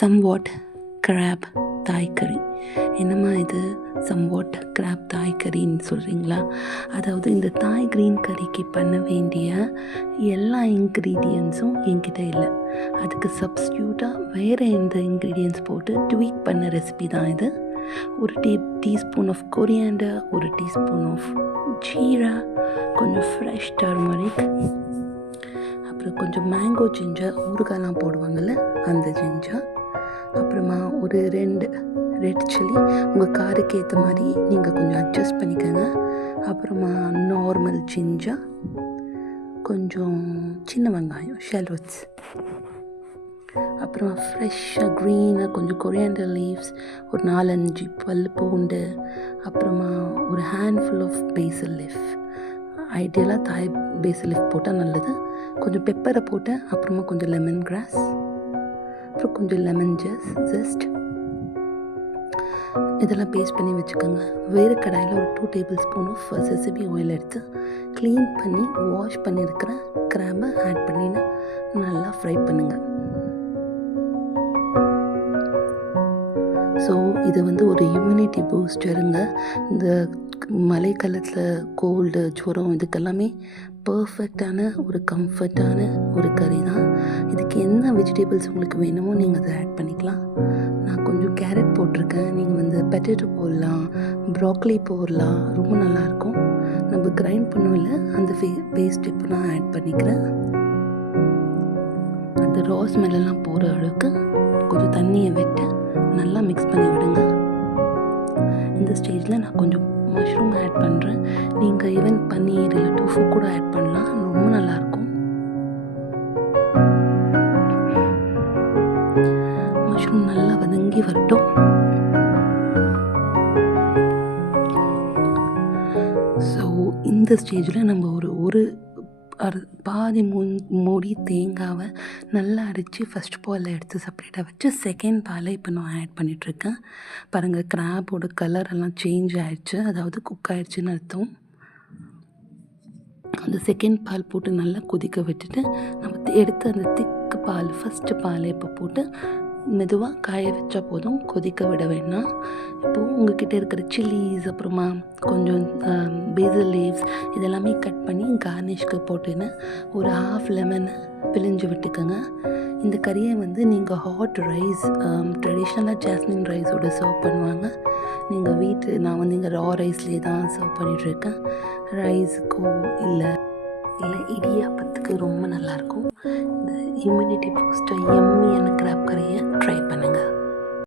Somewhat graph தாய் கறி. என்னம்மா இது சம்வாட் கிராப் தாய் கறின்னு சொல்கிறீங்களா? அதாவது இந்த தாய் க்ரீன் கறிக்கு பண்ண வேண்டிய எல்லா இன்க்ரீடியன்ஸும் என்கிட்ட இல்லை. அதுக்கு சப்ஸ்டியூட்டாக வேறு எந்த இன்க்ரீடியன்ஸ் போட்டு ட்வீக் பண்ண ரெசிபி தான் இது. ஒரு டீஸ்பூன் ஆஃப் கொரியாண்டர், ஒரு டீஸ்பூன் ஆஃப் ஜீரா, கொஞ்சம் ஃப்ரெஷ் டர்மரிக், அப்புறம் கொஞ்சம் மேங்கோ ஜிஞ்சர், ஊறுகாலாம் போடுவாங்கள்ல அந்த ஜிஞ்சர், அப்புறமா ஒரு 2 ரெட் சில்லி, உங்கள் காருக்கு ஏற்ற மாதிரி நீங்கள் கொஞ்சம் அட்ஜஸ்ட் பண்ணிக்கோங்க. அப்புறமா நார்மல் ஜிஞ்சர், கொஞ்சம் சின்ன வெங்காயம் ஷெல்வட்ஸ், அப்புறமா ஃப்ரெஷ்ஷாக க்ரீனாக கொஞ்சம் கொரியாண்டர் லீவ்ஸ், ஒரு 4-5 பல் பூண்டு, அப்புறமா ஒரு ஹேண்ட்ஃபுல் ஆஃப் பேசில் லீஃப். ஐடியலாக தாய் பேசில் லீஃப் போட்டால் நல்லது. கொஞ்சம் பெப்பரை போட்டேன், அப்புறமா கொஞ்சம் லெமன் கிராஸ், அப்புறம் கொஞ்சம் லெமன் ஜெஸ்ட், இதெல்லாம் பேஸ்ட் பண்ணி வச்சுக்கோங்க. வேறு கடாயில் ஒரு 2 tablespoon of sesame oil எடுத்து க்ளீன் பண்ணி வாஷ் பண்ணியிருக்கிற கிராம்பை ஆட் பண்ணின்னு நல்லா ஃப்ரை பண்ணுங்கள். ஸோ இது ஒரு இம்யூனிட்டி பூஸ்டருங்க. இந்த மழைக்காலத்தில் கோல்டு, ஜுரம் இதுக்கெல்லாமே பர்ஃபெக்டான ஒரு கம்ஃபர்ட்டான ஒரு கறி தான். இதுக்கு என்ன வெஜிடபிள்ஸ் உங்களுக்கு வேணுமோ நீங்கள் அதை ஆட் பண்ணிக்கலாம். நான் கொஞ்சம் கேரட் போட்டிருக்கேன். நீங்கள் பொட்டேட்டோ போடலாம், ப்ராக்கலி போடலாம், ரொம்ப நல்லாயிருக்கும். நம்ம கிரைண்ட் பண்ணுவோம்ல அந்த பேஸ்ட் இப்போ நான் ஆட் பண்ணிக்கிறேன். அந்த ரா ஸ்மெல்லாம் போகிற அளவுக்கு கொஞ்சம் தண்ணியை விட்டு நல்லா மிக்ஸ் பண்ணி விடுங்க. இந்த ஸ்டேஜில் நான் கொஞ்சம் மஷ்ரூம் ஆட் பண்ணுறேன். நீங்கள் ஈவன் பன்னீர் இல்லை டோஃபு கூட ஆட் பண்ணலாம், ரொம்ப நல்லாயிருக்கும். மஷ்ரூம் நல்லா வதங்கி வரட்டும். ஸோ இந்த ஸ்டேஜில் நம்ம ஒரு பாதி மூடி தேங்காவை நல்லா அரைச்சி ஃபஸ்ட் பாலில் எடுத்து செப்பரேட்டாக வச்சு செகண்ட் பாலை இப்போ நான் ஆட் பண்ணிகிட்ருக்கேன். பாருங்கள், கிராபோட கலரெல்லாம் சேஞ்ச் ஆகிடுச்சு, அதாவது குக் ஆகிடுச்சின்னு அர்த்தம். அந்த செகண்ட் பால் போட்டு நல்லா கொதிக்க விட்டுட்டு நம்ம எடுத்து அந்த திக்கு பால் ஃபஸ்ட்டு பாலை இப்போ போட்டு மெதுவாக காய வச்சா போதும், கொதிக்க விட வேண்டாம். இப்போது உங்கள்கிட்ட இருக்கிற சில்லிஸ், அப்புறமா கொஞ்சம் பேசில் லீவ்ஸ் இதெல்லாமே கட் பண்ணி கார்னிஷ்க்கு போட்டுன்னு ஒரு 1/2 லெமனை பிழிஞ்சு விட்டுக்கோங்க. இந்த கறியை நீங்கள் ஹாட் ரைஸ், ட்ரெடிஷ்னலாக ஜாஸ்மின் ரைஸோடு சர்வ் பண்ணுவாங்க. நீங்கள் நான் இங்கே ரா ரைஸ்லேயே தான் சர்வ் பண்ணிகிட்ருக்கேன். ரைஸுக்கோ இல்லை இடியாப்பத்துக்கு ரொம்ப நல்லாயிருக்கும். இந்த இம்யூனிட்டி பூஸ்டர் எம்மியான கிராப்